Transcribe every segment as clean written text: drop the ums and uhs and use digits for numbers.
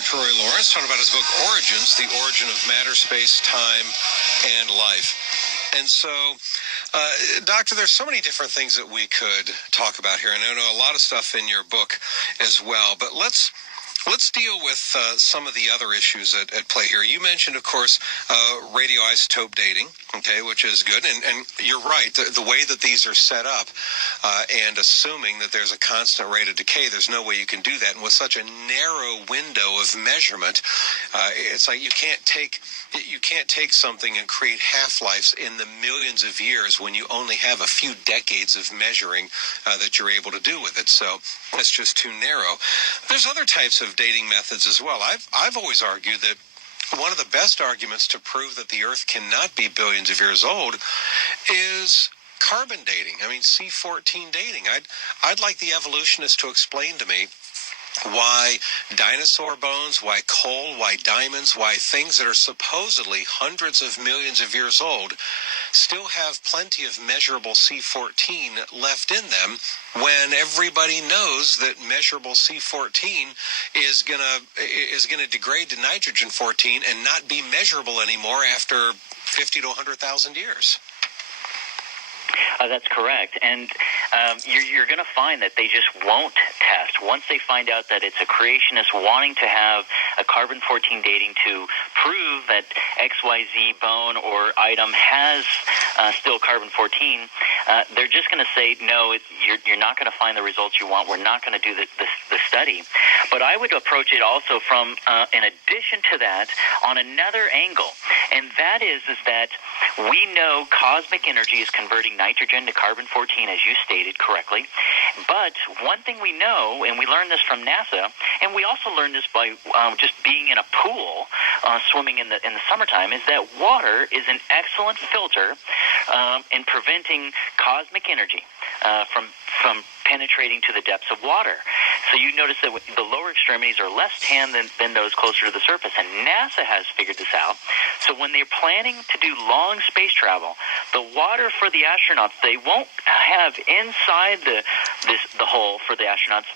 Troy Lawrence talking about his book Origins, The Origin of Matter, Space, Time, and Life. And so, Doctor, there's so many different things that we could talk about here, and I know a lot of stuff in your book as well, but let's deal with some of the other issues at play here. You mentioned, of course, radioisotope dating, okay, which is good. And you're right. The way that these are set up and assuming that there's a constant rate of decay, there's no way you can do that. And with such a narrow window of measurement, it's like you can't take something and create half-lives in the millions of years when you only have a few decades of measuring that you're able to do with it. So that's just too narrow. There's other types of dating methods as well. I've always argued that one of the best arguments to prove that the Earth cannot be billions of years old is carbon dating. I mean, C14 dating. I'd like the evolutionists to explain to me why dinosaur bones, why coal, why diamonds, why things that are supposedly hundreds of millions of years old still have plenty of measurable C14 left in them when everybody knows that measurable C14 is gonna degrade to nitrogen 14 and not be measurable anymore after 50 to 100,000 years. That's correct. And you're going to find that they just won't test. Once they find out that it's a creationist wanting to have a carbon-14 dating to prove that XYZ bone or item has still carbon-14, they're just going to say, no, you're not going to find the results you want. We're not going to do the study. But I would approach it also from, in addition to that, on another angle. And that is that we know cosmic energy is converting nitrogen to carbon-14, as you stated correctly. But one thing we know, and we learned this from NASA, and we also learned this by just being in a pool, swimming in the summertime, is that water is an excellent filter in preventing cosmic energy from penetrating to the depths of water. So you notice that the lower extremities are less tan than those closer to the surface, and NASA has figured this out. So when they're planning to do long space travel, the water for the astronauts, they won't have inside the hole for the astronauts.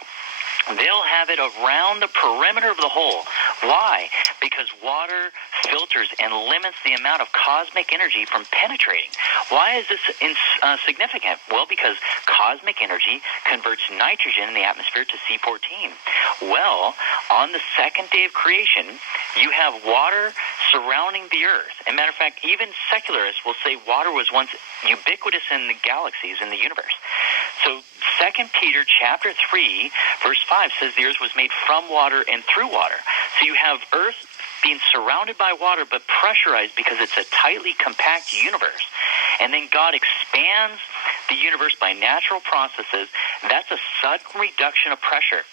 They'll have it around the perimeter of the hole. Why? Because water filters and limits the amount of cosmic energy from penetrating. Why is this significant? Well, because cosmic energy converts nitrogen in the atmosphere to C14. Well, on the second day of creation, you have water surrounding the Earth. As a matter of fact, even secularists will say water was once ubiquitous in the galaxies, in the universe. So 2 Peter chapter 3, verse 5 says the earth was made from water and through water. So you have earth being surrounded by water but pressurized because it's a tightly compact universe. And then God expands the universe by natural processes. That's a sudden reduction of pressure.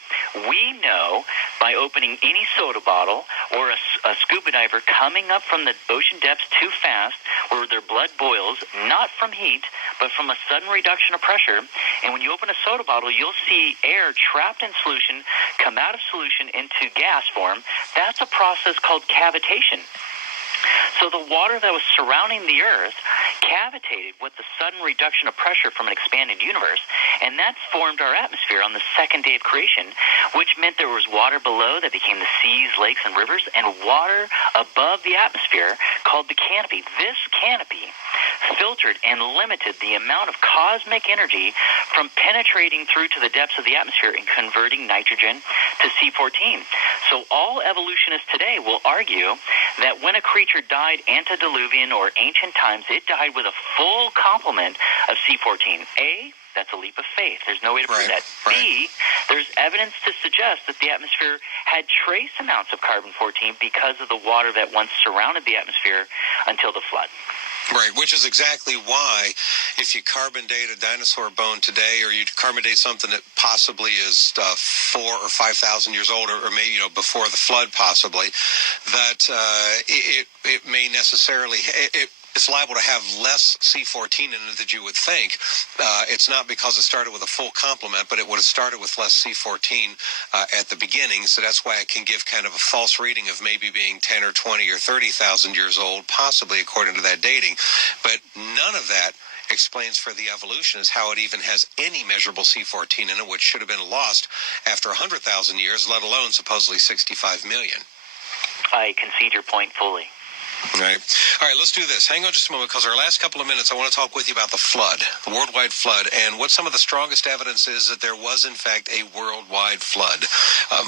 We know by opening any soda bottle or a scuba diver coming up from the ocean depths too fast where their blood boils, not from heat, but from a sudden reduction of pressure. And when you open a soda bottle, you'll see air trapped in solution come out of solution into gas form. That's a process called cavitation. So the water that was surrounding the Earth cavitated with the sudden reduction of pressure from an expanded universe, and that formed our atmosphere on the second day of creation, which meant there was water below that became the seas, lakes, and rivers, and water above the atmosphere called the canopy. This canopy filtered and limited the amount of cosmic energy from penetrating through to the depths of the atmosphere and converting nitrogen to C14. So all evolutionists today will argue that when a creature died antediluvian or ancient times, it died with a full complement of C14. A, that's a leap of faith. There's no way to prove that. B, there's evidence to suggest that the atmosphere had trace amounts of carbon-14 because of the water that once surrounded the atmosphere until the flood. Right, which is exactly why if you carbon date a dinosaur bone today, or you carbon date something that possibly is 4,000 or 5,000 years old, or maybe before the flood possibly, that it may necessarily it's liable to have less C14 in it than you would think. It's not because it started with a full complement, but it would have started with less C14 at the beginning. So that's why it can give kind of a false reading of maybe being 10 or 20 or 30,000 years old, possibly according to that dating. But none of that explains for the evolution is how it even has any measurable C14 in it, which should have been lost after 100,000 years, let alone supposedly 65 million. I concede your point fully. All right, let's do this. Hang on just a moment, because our last couple of minutes, I want to talk with you about the flood, the worldwide flood, and what some of the strongest evidence is that there was, in fact, a worldwide flood.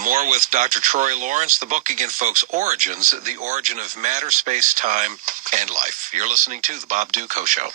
More with Dr. Troy Lawrence. The book, again, folks, Origins, the origin of matter, space, time, and life. You're listening to The Bob Duco Show.